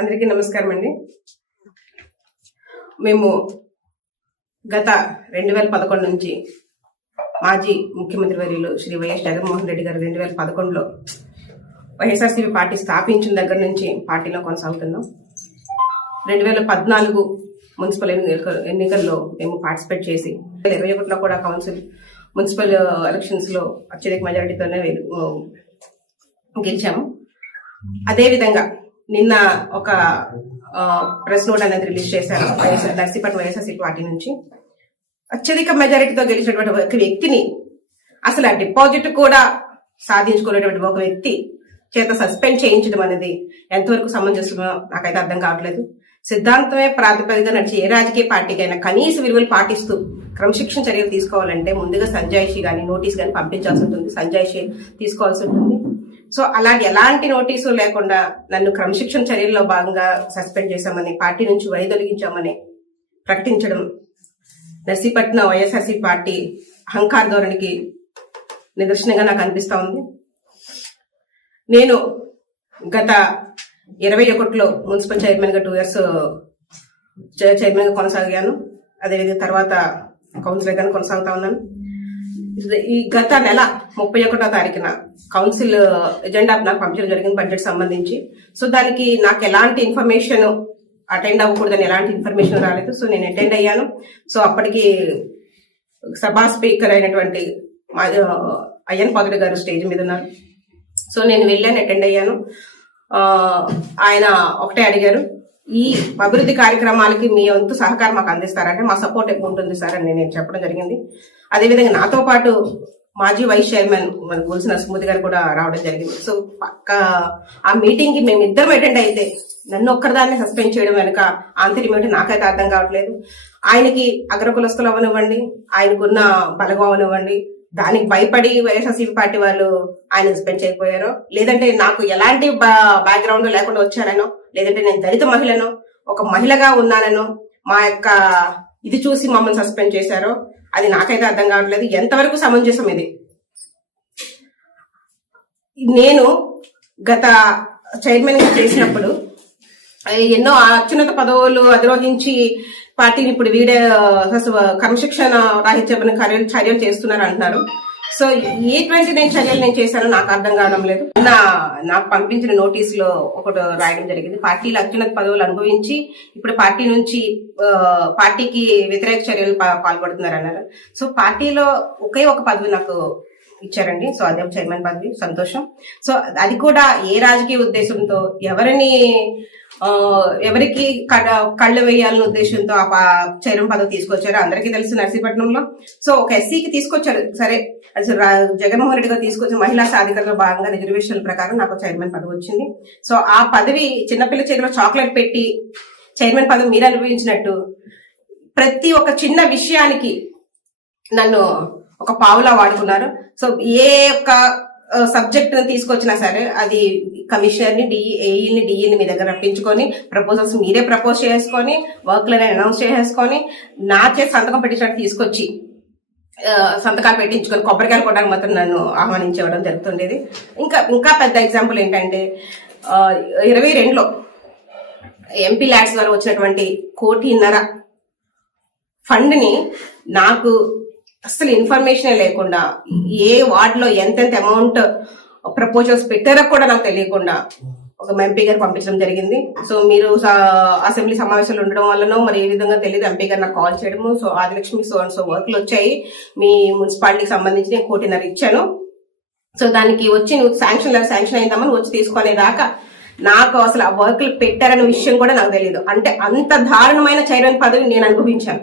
అందరికీ నమస్కారం అండి. మేము గత 2011 నుంచి మాజీ ముఖ్యమంత్రి వర్యులు శ్రీ వైఎస్ జగన్మోహన్ రెడ్డి గారు 2011లో వైఎస్ఆర్సీపీ పార్టీ స్థాపించిన దగ్గర నుంచి పార్టీలో కొనసాగుతున్నాం. 2014 మున్సిపల్ ఎన్నికల్లో మేము పార్టిసిపేట్ చేసి 2021లో కూడా మున్సిపల్ ఎలక్షన్స్ లో అత్యధిక మెజారిటీతోనే గెలిచాము. అదేవిధంగా నిన్న ఒక ప్రెస్ నోట్ అనేది రిలీజ్ చేశారు నర్సీపట్నం వైఎస్ఆర్సీపీ పార్టీ నుంచి. అత్యధిక మెజారిటీతో గెలిచినటువంటి ఒక వ్యక్తిని అసలు ఆ డిపాజిట్ కూడా సాధించుకునేటువంటి ఒక వ్యక్తి చేత సస్పెండ్ చేయించడం అనేది ఎంతవరకు సమంజసమో నాకైతే అర్థం కావట్లేదు. సిద్ధాంతమే ప్రాతిపదికగా నడిచి ఏ రాజకీయ పార్టీకైనా కనీస విలువలు పాటిస్తూ క్రమశిక్షణ చర్యలు తీసుకోవాలంటే ముందుగా సంజాయిషి కానీ నోటీస్ కానీ పంపించాల్సి ఉంటుంది, సంజాయిషి తీసుకోవాల్సి ఉంటుంది. సో అలాంటి ఎలాంటి నోటీసు లేకుండా నన్ను క్రమశిక్షణ చర్యల్లో భాగంగా సస్పెండ్ చేశామని, పార్టీ నుంచి వైదొలిగించామని ప్రకటించడం నర్సీపట్నం వైఎస్ఆర్సీ పార్టీ అహంకార ధోరణికి నిదర్శనంగా నాకు అనిపిస్తా ఉంది. నేను గత 2021లో మున్సిపల్ చైర్మన్ గా 2 years చైర్మన్ గా కొనసాగాను. అదేవిధంగా తర్వాత కౌన్సిలర్ గానే కొనసాగుతా ఉన్నాను. ఈ గత నెల 31వ తారీఖున కౌన్సిల్ ఎజెండా నాకు పంపించడం జరిగింది బడ్జెట్ సంబంధించి. సో దానికి నాకు ఎలాంటి ఇన్ఫర్మేషన్ అటెండ్ అవ్వకూడదని ఎలాంటి ఇన్ఫర్మేషన్ రాలేదు. సో నేను అటెండ్ అయ్యాను. సో అప్పటికి సభా స్పీకర్ అయినటువంటి అయ్యన్ పాత్రుడు గారు స్టేజ్ మీద ఉన్నారు. సో నేను వెళ్ళాను, అటెండ్ అయ్యాను. ఆయన ఒకటే అడిగారు, ఈ అభివృద్ధి కార్యక్రమాలకి మీ వంతు సహకారం మాకు అందిస్తారంటే మా సపోర్ట్ ఎక్కువ ఉంటుంది సార్ అని నేను చెప్పడం జరిగింది. అదేవిధంగా నాతో పాటు మాజీ వైస్ చైర్మన్ మన గొలుసు నరసింహమూర్తి గారు కూడా రావడం జరిగింది. సో ఆ మీటింగ్ కి మేమిద్దరం అటెండ్ అయితే నన్ను ఒక్కరిదాన్ని సస్పెండ్ చేయడం వెనుక ఆంతర్యం ఏంటో నాకైతే అర్థం కావట్లేదు. ఆయనకి అగ్రకులస్తులు అవనివ్వండి, ఆయనకున్న బలగం అవనివ్వండి, దానికి భయపడి వైఎస్ఆర్సీపీ పార్టీ వాళ్ళు ఆయన సస్పెండ్ చేయకపోయారో, లేదంటే నాకు ఎలాంటి బ్యాక్గ్రౌండ్ లేకుండా వచ్చానో, లేదంటే నేను దళిత మహిళను ఒక మహిళగా ఉన్నానో మా యొక్క ఇది చూసి మమ్మల్ని సస్పెండ్ చేశారో అది నాకైతే అర్థం కావట్లేదు. ఎంతవరకు సమంజసం ఇది? నేను గత చైర్మన్ గా చేసినప్పుడు ఎన్నో అత్యున్నత పదవులు అధిరోహించి పార్టీని ఇప్పుడు క్రమశిక్షణ రాహిత్యమైన చర్యలు చేస్తున్నారు అంటున్నారు. సో ఎటువంటి చర్యలు నేను చేశానో నాకు అర్థం కావడం లేదు. నాకు పంపించిన నోటీసులో ఒకటి రాయడం జరిగింది, పార్టీలో అత్యున్నత పదవులు అనుభవించి ఇప్పుడు పార్టీ నుంచి పార్టీకి వ్యతిరేక చర్యలు పాల్పడుతున్నారు అన్నారు. సో పార్టీలో ఒకే ఒక పదవి నాకు ఇచ్చారండి. సో అదే చైర్మన్ పదవి, సంతోషం. సో అది కూడా ఏ రాజకీయ ఉద్దేశంతో ఎవరికి కళ్ళు వేయాలనే ఉద్దేశంతో ఆ చైర్మన్ పదవి తీసుకొచ్చారు అందరికీ తెలుసు నర్సీపట్నంలో. సో ఒక ఎస్సీకి తీసుకొచ్చారు, సరే అసలు జగన్మోహన్ రెడ్డి గారు తీసుకొచ్చిన మహిళా సాధికారతలో భాగంగా రిజర్వేషన్ల ప్రకారం నాకు చైర్మన్ పదవి వచ్చింది. సో ఆ పదవి చిన్నపిల్ల చేతిలో చాక్లెట్ పెట్టి చైర్మన్ పదవి మీరు అనుభవించినట్టు ప్రతి ఒక్క చిన్న విషయానికి నన్ను ఒక పావులా వాడుకున్నారు. సో ఏ ఒక్క సబ్జెక్ట్ తీసుకొచ్చినా సరే అది కమిషనర్ ని ఏఈని డిఈని మీ దగ్గర రప్పించుకొని ప్రపోజల్స్ మీరే ప్రపోజ్ చేసుకొని వర్క్లని అనౌన్స్ చేసేసుకొని నా చేతి సంతకం పెట్టించినట్టు తీసుకొచ్చి సంతకాలు పెట్టించుకొని కొబ్బరికాయలు కొట్టడానికి మాత్రం నన్ను ఆహ్వానించడం జరుగుతుండేది. ఇంకా పెద్ద ఎగ్జాంపుల్ ఏంటంటే 2022లో ఎంపీ ల్యాడ్స్ ద్వారా వచ్చినటువంటి 1.5 కోటి ఫండ్ ని నాకు అసలు ఇన్ఫర్మేషన్ లేకుండా ఏ వార్డులో ఎంతెంత అమౌంట్ ప్రపోజల్స్ పెట్టారో కూడా నాకు తెలియకుండా ఒక ఎంపీ గారు పంపించడం జరిగింది. సో మీరు అసెంబ్లీ సమావేశాలు ఉండడం వల్లనో మరి ఏ విధంగా తెలియదు ఎంపీ గారు నాకు కాల్ చేయడము, సో ఆదిలక్ష్మి సో వర్క్లు వచ్చాయి మీ మున్సిపాలిటీకి సంబంధించి నేను 1.5 కోటి ఇచ్చాను, సో దానికి వచ్చి నువ్వు శాంక్షన్ అయిందామని వచ్చి తీసుకునేదాకా నాకు అసలు ఆ వర్క్లు పెట్టారనే విషయం కూడా నాకు తెలియదు. అంటే అంత దారుణమైన చైర్మన్ పదవి నేను అనుభవించాను.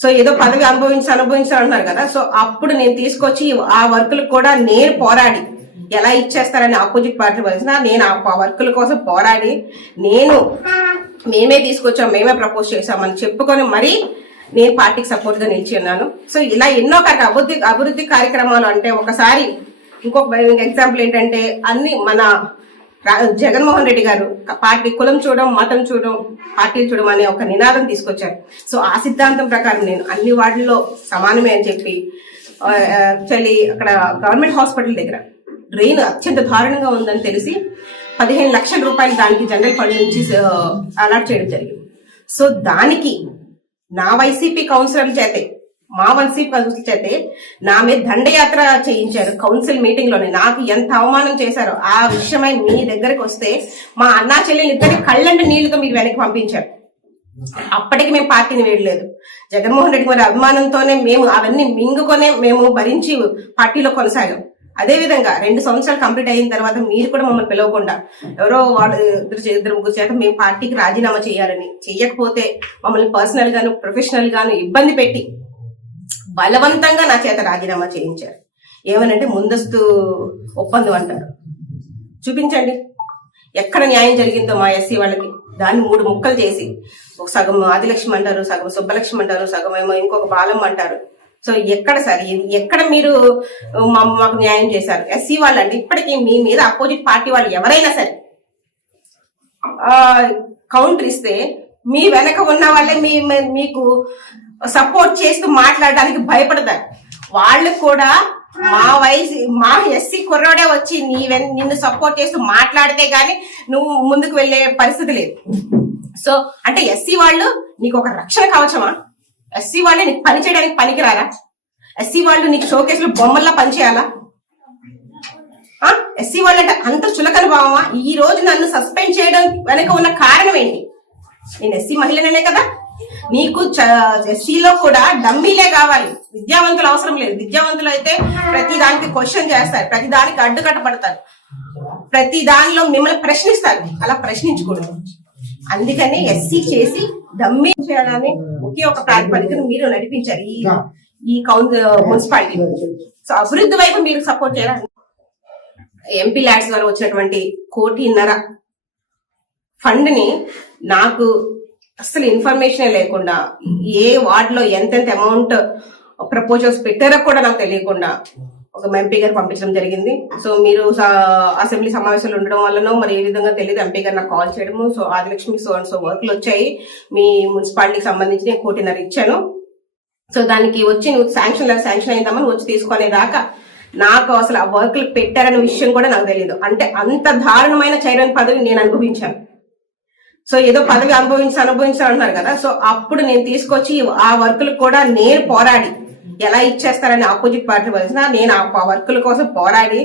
సో ఏదో పదవి అనుభవించాలంటున్నారు కదా, సో అప్పుడు నేను తీసుకొచ్చి ఆ వర్కులకు కూడా నేను పోరాడి ఎలా ఇచ్చేస్తారని ఆపోజిట్ పార్టీ వచ్చినా నేను ఆ వర్కుల కోసం పోరాడి మేమే తీసుకొచ్చాం, మేమే ప్రపోజ్ చేశామని చెప్పుకొని మరీ నేను పార్టీకి సపోర్ట్ గా నిలిచి ఉన్నాను. సో ఇలా ఎన్నో అభివృద్ధి కార్యక్రమాలు అంటే ఒకసారి ఇంకొక ఎగ్జాంపుల్ ఏంటంటే అన్ని మన జగన్మోహన్ రెడ్డి గారు పార్టీ కులం చూడడం మతం చూడడం పార్టీలు చూడడం అనే ఒక నినాదం తీసుకొచ్చారు. సో ఆ సిద్ధాంతం ప్రకారం నేను అన్ని వార్డుల్లో సమానమే అని చెప్పి అక్కడ గవర్నమెంట్ హాస్పిటల్ దగ్గర డ్రైన్ అత్యంత దారుణంగా ఉందని తెలిసి 15 లక్షల రూపాయలు దానికి జనరల్ ఫండ్ నుంచి అలాట్ చేయడం జరిగింది. సో దానికి నా వైసీపీ కౌన్సిలర్ చేతే, మా వైసీపీ కౌన్సిలర్ చేతే నా మీద దండయాత్ర చేయించారు కౌన్సిల్ మీటింగ్ లోనే. నాకు ఎంత అవమానం చేశారో ఆ విషయమై మీ దగ్గరకు వస్తే మా అన్నా చెల్లెలు ఇద్దరి కళ్ళంటి నీళ్లతో మీరు వెనక్కి పంపించారు. అప్పటికి మేము పార్టీని వేయలేదు. జగన్మోహన్ రెడ్డి గారి అభిమానంతోనే మేము అవన్నీ మింగుకొనే మేము భరించి పార్టీలో కొనసాగాం. అదే విధంగా 2 సంవత్సరాలు కంప్లీట్ అయిన తర్వాత మీరు కూడా మమ్మల్ని పిలవకుండా ఎవరో వాళ్ళు ఇద్దరు ముగ్గురు చేత మేము పార్టీకి రాజీనామా చేయాలని, చెయ్యకపోతే మమ్మల్ని పర్సనల్ గాను ప్రొఫెషనల్ గాను ఇబ్బంది పెట్టి బలవంతంగా నా చేత రాజీనామా చేయించారు. ఏమనంటే ముందస్తు ఒప్పందం అంటారు. చూపించండి ఎక్కడ న్యాయం జరిగిందో మా ఎస్సీ వాళ్ళకి. దాన్ని 3 ముక్కలు చేసి ఒక సగం ఆదిలక్ష్మి అంటారు, సగం సుబ్బలక్ష్మి అంటారు, సగం ఏమో ఇంకొక బాలమ్మ అంటారు. సో ఎక్కడ సార్ ఎక్కడ మీరు మాకు న్యాయం చేశారు? ఎస్సీ వాళ్ళు అంటే ఇప్పటికీ మీ మీద అపోజిట్ పార్టీ వాళ్ళు ఎవరైనా సరే కౌంటర్ ఇస్తే మీ వెనక ఉన్న వాళ్ళే మీకు సపోర్ట్ చేస్తూ మాట్లాడడానికి భయపడతారు. వాళ్ళు కూడా మా ఎస్సీ కుర్రోడే వచ్చి నిన్ను సపోర్ట్ చేస్తూ మాట్లాడితే గానీ నువ్వు ముందుకు వెళ్లే పరిస్థితి లేదు. సో అంటే ఎస్సీ వాళ్ళు నీకు ఒక రక్షణ కవచమా? ఎస్సీ వాళ్ళు నీకు పని చేయడానికి పనికిరారా? ఎస్సీ వాళ్ళు నీకు షోకేసులు బొమ్మల్లా పనిచేయాలా? ఎస్సీ వాళ్ళు అంటే అంత చులకన భావమా? ఈ రోజు నన్ను సస్పెండ్ చేయడం వెనక ఉన్న కారణం ఏంటి? నేను ఎస్సీ మహిళనే కదా. నీకు ఎస్సీలో కూడా డమ్మీలే కావాలి, విద్యావంతులు అవసరం లేదు. విద్యావంతులు అయితే ప్రతి దానికి క్వశ్చన్ చేస్తారు, ప్రతి దానికి అడ్డుకట్టబడతారు, ప్రతి దానిలో మిమ్మల్ని ప్రశ్నిస్తారు. అలా ప్రశ్నించకూడదు. అందుకని ఎస్సీ చేసి డమ్మీ చేయాలని ఒకే ఒక ప్రాతిపదికను మీరు నడిపించారు ఈ మున్సిపాలిటీ. సో అభివృద్ధి వైపు మీరు సపోర్ట్ చేయాలి. ఎంపీ ల్యాడ్స్ ద్వారా వచ్చినటువంటి 1.5 కోటి ఫండ్ ని నాకు అసలు ఇన్ఫర్మేషన్ లేకుండా, ఏ వార్డ్ లో ఎంతెంత అమౌంట్ ప్రపోజల్స్ పెట్టారో కూడా నాకు తెలియకుండా ఒక ఎంపీ గారు పంపించడం జరిగింది. సో మీరు అసెంబ్లీ సమావేశాలు ఉండడం వల్లనో మరి ఏ విధంగా తెలియదు, ఎంపీ గారు నాకు కాల్ చేయడము, సో ఆదిలక్ష్మి సో వర్క్లు వచ్చాయి మీ మున్సిపాలిటీకి సంబంధించి 1.5 కోటి ఇచ్చాను. సో దానికి వచ్చి నువ్వు శాంక్షన్ అయిందామని వచ్చి తీసుకునేదాకా నాకు అసలు ఆ వర్క్లు పెట్టారనే విషయం కూడా నాకు తెలియదు. అంటే అంత దారుణమైన చైర్మన్ పదవి నేను అనుభవించాను. సో ఏదో పదవి అనుభవించాలంటున్నారు కదా. సో అప్పుడు నేను తీసుకొచ్చి ఆ వర్కులకు కూడా నేను పోరాడి ఎలా ఇచ్చేస్తారని ఆపోజిట్ పార్టీ వచ్చినా నేను ఆ వర్కుల కోసం పోరాడి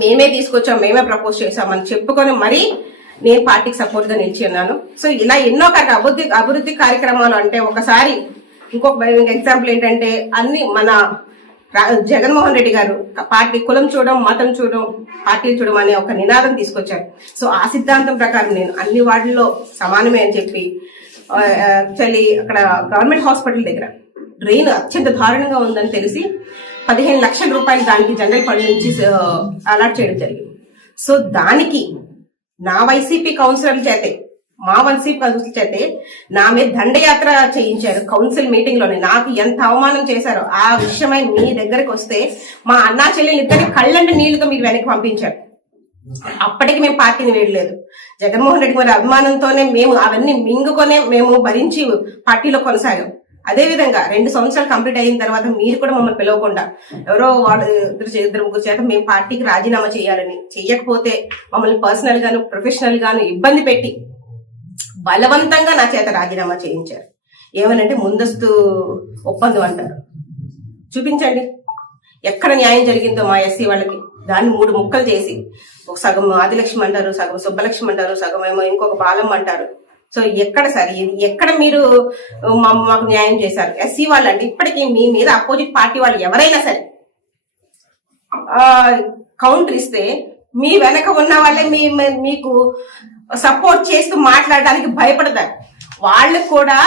మేమే తీసుకొచ్చాం, మేమే ప్రపోజ్ చేశామని చెప్పుకొని మరీ నేను పార్టీకి సపోర్ట్ గా నిలిచి ఉన్నాను. సో ఇలా ఎన్నో అభివృద్ధి కార్యక్రమాలు అంటే ఒకసారి ఇంకొక ఎగ్జాంపుల్ ఏంటంటే అన్ని మన జగన్మోహన్ రెడ్డి గారు పార్టీ కులం చూడడం, మతం చూడడం, పార్టీలు చూడడం అనే ఒక నినాదం తీసుకొచ్చారు. సో ఆ సిద్ధాంతం ప్రకారం నేను అన్ని వార్డుల్లో సమానమే అని చెప్పి అక్కడ గవర్నమెంట్ హాస్పిటల్ దగ్గర డ్రైన్ అత్యంత దారుణంగా ఉందని తెలిసి 15 లక్షల రూపాయలు దానికి జనరల్ ఫండ్ నుంచి అలాట్ చేయడం జరిగింది. సో దానికి నా వైసీపీ కౌన్సిలర్ చేతే, మా వైసీపీ కౌన్సిలర్ చేతే నా మీద దండయాత్ర చేయించారు కౌన్సిల్ మీటింగ్ లోనే. నాకు ఎంత అవమానం చేశారో ఆ విషయమై మీ దగ్గరకు వస్తే మా అన్నా చెల్లెలు ఇద్దరి కళ్ళంటి నీళ్లతో మీరు వెనక్కి పంపించారు. అప్పటికి మేము పార్టీని వేయలేదు. జగన్మోహన్ రెడ్డి గారి అభిమానంతోనే మేము అవన్నీ మింగుకొనే మేము భరించి పార్టీలో కొనసాగాం. అదే విధంగా 2 సంవత్సరాలు కంప్లీట్ అయిన తర్వాత మీరు కూడా మమ్మల్ని పిలవకుండా ఎవరో వాళ్ళు ఇద్దరు ముగ్గురు చేత మేము పార్టీకి రాజీనామా చేయాలని, చెయ్యకపోతే మమ్మల్ని పర్సనల్ గాను ప్రొఫెషనల్ గాను ఇబ్బంది పెట్టి బలవంతంగా నా చేత రాజీనామా చేయించారు. ఏమనంటే ముందస్తు ఒప్పందం అంటారు. చూపించండి ఎక్కడ న్యాయం జరిగిందో మా ఎస్సీ వాళ్ళకి. దాన్ని 3 ముక్కలు చేసి ఒక సగం ఆదిలక్ష్మి అంటారు, సగం సుబ్బలక్ష్మి అంటారు, సగం ఏమో ఇంకొక బాలమ్మ అంటారు. సో ఎక్కడ సార్ ఎక్కడ మీరు మాకు న్యాయం చేశారు? ఎస్సీ వాళ్ళు అంటే ఇప్పటికీ మీ మీద అపోజిట్ పార్టీ వాళ్ళు ఎవరైనా సరే కౌంటర్ ఇస్తే మీ వెనక ఉన్న వాళ్ళే మీకు సపోర్ట్ చేస్తూ మాట్లాడడానికి భయపడతారు. వాళ్ళు కూడా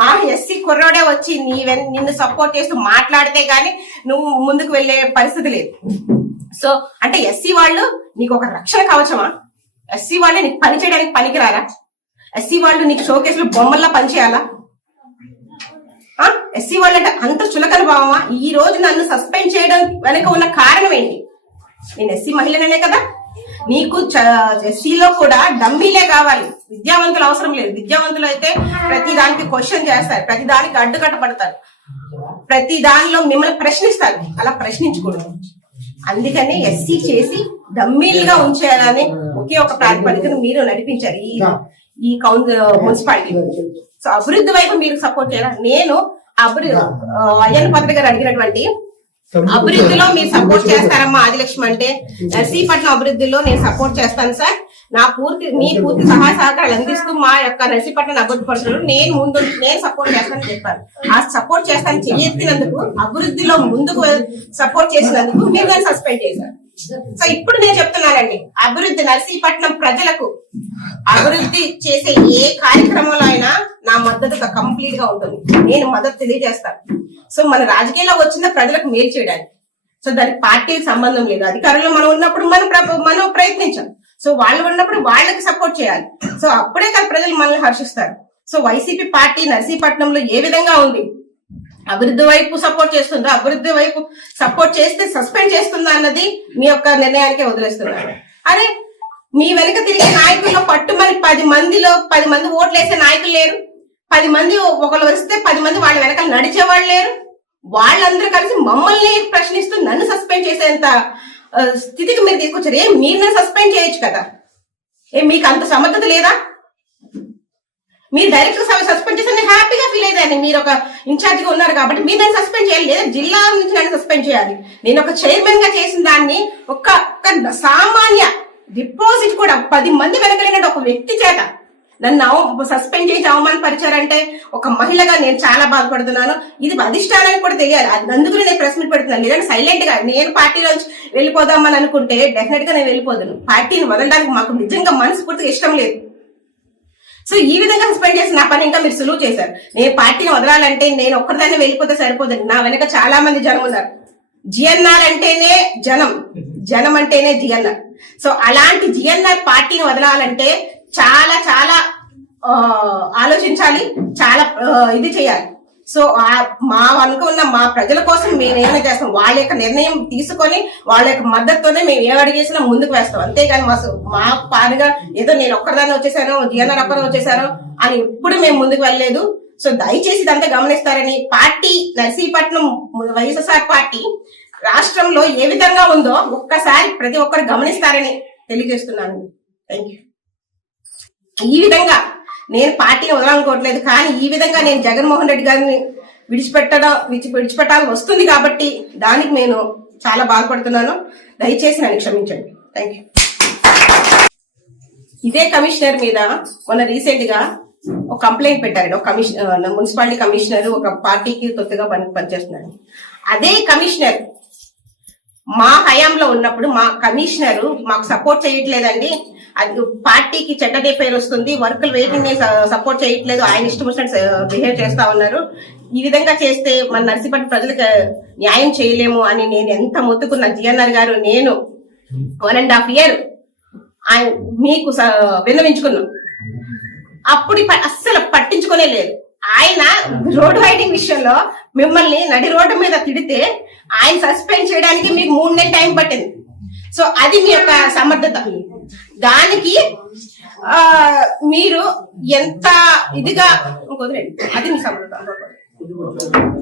మా ఎస్సీ కుర్రోడే వచ్చి నిన్ను సపోర్ట్ చేస్తూ మాట్లాడితే గానీ నువ్వు ముందుకు వెళ్లే పరిస్థితి లేదు. సో అంటే ఎస్సీ వాళ్ళు నీకు ఒక రక్షణ కవచమా? ఎస్సీ వాళ్ళే నీకు పని చేయడానికి పనికిరారా? ఎస్సీ వాళ్ళు నీకు షోకేసులు బొమ్మల్లా పనిచేయాలా? ఎస్సీ వాళ్ళు అంటే అంత చులకన భావమా? ఈ రోజు నన్ను సస్పెండ్ చేయడం వెనక ఉన్న కారణం ఏంటి? నేను ఎస్సీ మహిళనే కదా. నీకు ఎస్సీలో కూడా డమ్మీలే కావాలి, విద్యావంతులు అవసరం లేదు. విద్యావంతులు అయితే ప్రతి దానికి క్వశ్చన్ చేస్తారు, ప్రతి దానికి అడ్డుకట్టబడతారు, ప్రతి దానిలో మిమ్మల్ని ప్రశ్నిస్తారు. అలా ప్రశ్నించకూడదు. అందుకని ఎస్సీ చేసి డమ్మీలుగా ఉంచేయాలని ఒకే ఒక ప్రాతిపదికను మీరు నడిపించారు ఈ మున్సిపాలిటీ. సో అభివృద్ధి వైపు మీరు సపోర్ట్ చేయాలి. నేను అయ్యన్న పాత్ర గారు అడిగినటువంటి అభివృద్ధిలో మీరు సపోర్ట్ చేస్తారమ్మా ఆదిలక్ష్మి అంటే, నర్సీపట్నం అభివృద్ధిలో నేను సపోర్ట్ చేస్తాను సార్, మీ పూర్తి సహాయ సహకారాలు అందిస్తూ మా యొక్క నర్సీపట్నం అభివృద్ధి పరచడంలో నేను సపోర్ట్ చేస్తానని చెప్పాను. ఆ సపోర్ట్ చేస్తానని చెయ్యెత్తినందుకు, అభివృద్ధిలో ముందుకు సపోర్ట్ చేసినందుకు మీరు దాన్ని సస్పెండ్ చేశారు. సో ఇప్పుడు నేను చెప్తున్నానండి, అభివృద్ధి నర్సీపట్నం ప్రజలకు అభివృద్ధి చేసే ఏ కార్యక్రమంలో అయినా నా మద్దతు కంప్లీట్ గా ఉంటుంది. నేను మద్దతు తెలియజేస్తాను. సో మన రాజకీయాల్లో వచ్చిన ప్రజలకు మేలు చేయడానికి. సో దానికి పార్టీకి సంబంధం లేదు. అధికారంలో మనం ఉన్నప్పుడు మనం ప్రయత్నించాం. సో వాళ్ళు ఉన్నప్పుడు వాళ్ళకి సపోర్ట్ చేయాలి. సో అప్పుడే కదా ప్రజలు మనల్ని హర్షిస్తారు. సో వైసీపీ పార్టీ నర్సీపట్నంలో ఏ విధంగా ఉంది, అభివృద్ధి వైపు సపోర్ట్ చేస్తుందా, అభివృద్ధి వైపు సపోర్ట్ చేస్తే సస్పెండ్ చేస్తుందా అన్నది మీ యొక్క నిర్ణయానికే వదిలేస్తున్నారు. అరే మీ వెనక తిరిగే నాయకుల్లో పట్టుమని 10 మంది ఓట్లు వేసే నాయకులు లేరు, 10 మంది ఒకళ్ళు వస్తే 10 మంది వాళ్ళ వెనకాల నడిచేవాళ్ళు లేరు. వాళ్ళందరూ కలిసి మమ్మల్ని ప్రశ్నిస్తూ నన్ను సస్పెండ్ చేసేంత స్థితికి మీరు తీసుకొచ్చారు. మీరు నన్ను సస్పెండ్ చేయొచ్చు కదా, మీకు అంత సమర్థత లేదా? మీరు డైరెక్ట్ గా సస్పెండ్ చేస్తే నేను హ్యాపీగా ఫీల్ అయ్యేదాన్ని. మీరు ఒక ఇన్ఛార్జ్ గా ఉన్నారు కాబట్టి మీరు నన్ను సస్పెండ్ చేయాలి, లేదా జిల్లా నుంచి నన్ను సస్పెండ్ చేయాలి. నేను ఒక చైర్మన్ గా చేసిన దాన్ని ఒక సామాన్య డిపాజిట్ కూడా 10 మంది వెనకలేనట్టు ఒక వ్యక్తి చేత నన్ను సస్పెండ్ చేసి అవమానపరిచారంటే ఒక మహిళగా నేను చాలా బాధపడుతున్నాను. ఇది అధిష్టానానికి కూడా తెలియాలి. అందుకు నేను ప్రెస్ మీట్ పెడుతున్నాను. లేదంటే సైలెంట్ గా నేను పార్టీలోంచి వెళ్ళిపోదామని అనుకుంటే డెఫినెట్ గా నేను వెళ్ళిపోదును. పార్టీని వదలడానికి మాకు నిజంగా మనస్ఫూర్తిగా ఇష్టం లేదు. సో ఈ విధంగా సస్పెండ్ చేసి నా పని ఇంకా మీరు సులువు చేశారు. నేను పార్టీని వదలాలంటే నేను ఒక్కరిదాన్ని వెళ్ళిపోతే సరిపోదండి. నా వెనక చాలా మంది జనం ఉన్నారు. జిఎన్ఆర్ అంటేనే జనం అంటేనే జిఎన్ఆర్. సో అలాంటి జిఎన్ఆర్ పార్టీని వదలాలంటే చాలా చాలా ఆలోచించాలి, చాలా ఇది చేయాలి. సో మా అనుకున్న మా ప్రజల కోసం మేము ఏమైనా చేస్తాం. వాళ్ళ యొక్క నిర్ణయం తీసుకొని వాళ్ళ యొక్క మద్దతుతోనే మేము ఏ అడిగేసినా ముందుకు వేస్తాం. అంతేగాని మా పాడుగా ఏదో నేను ఒక్కరిదాన్ని వచ్చేసాను, జిఎన్ఆర్ ఒక్కరు వచ్చేసారు అని ఎప్పుడు మేము ముందుకు వెళ్ళలేదు. సో దయచేసి ఇదంతా గమనిస్తారని, పార్టీ నర్సీపట్నం వైఎస్ఆర్ పార్టీ రాష్ట్రంలో ఏ విధంగా ఉందో ఒక్కసారి ప్రతి ఒక్కరు గమనిస్తారని తెలియజేస్తున్నాను. Thank you. ఈ విధంగా నేను పార్టీని వదలనుకోవట్లేదు, కానీ ఈ విధంగా నేను జగన్మోహన్ రెడ్డి గారిని విడిచిపెట్టాల్సి వస్తుంది కాబట్టి దానికి నేను చాలా బాధపడుతున్నాను. దయచేసి నన్ను క్షమించండి. Thank you. ఇదే కమిషనర్ మీద మొన్న రీసెంట్ గా ఒక కంప్లైంట్ పెట్టారు. ఒక మున్సిపాలిటీ కమిషనర్ ఒక పార్టీకి తొత్తుగా పనిచేస్తున్నాడు. అదే కమిషనర్ మా హయాంలో ఉన్నప్పుడు మా కమిషనర్ మాకు సపోర్ట్ చేయట్లేదండి, అది పార్టీకి చెడ్డ పేరు వస్తుంది, వర్కులు వెయిటింగ్ సపోర్ట్ చేయట్లేదు, ఆయన ఇష్టం వచ్చినట్టు బిహేవ్ చేస్తా ఉన్నారు, ఈ విధంగా చేస్తే మన నర్సీపట్నం ప్రజలకు న్యాయం చేయలేము అని నేను ఎంత మొత్తుకున్న జిఎన్ఆర్ గారు నేను 1.5 years మీకు విన్నవించుకున్నాం. అప్పుడు అస్సలు పట్టించుకునే లేదు. ఆయన రోడ్ రైడింగ్ విషయంలో మిమ్మల్ని నడి రోడ్డు మీద తిడితే ఆయన సస్పెండ్ చేయడానికి మీకు 3 నెలలు టైం పట్టింది. సో అది మీ యొక్క సమర్థత. దానికి మీరు ఎంత ఇదిగా కుదరండి, అది మీ సమర్థత.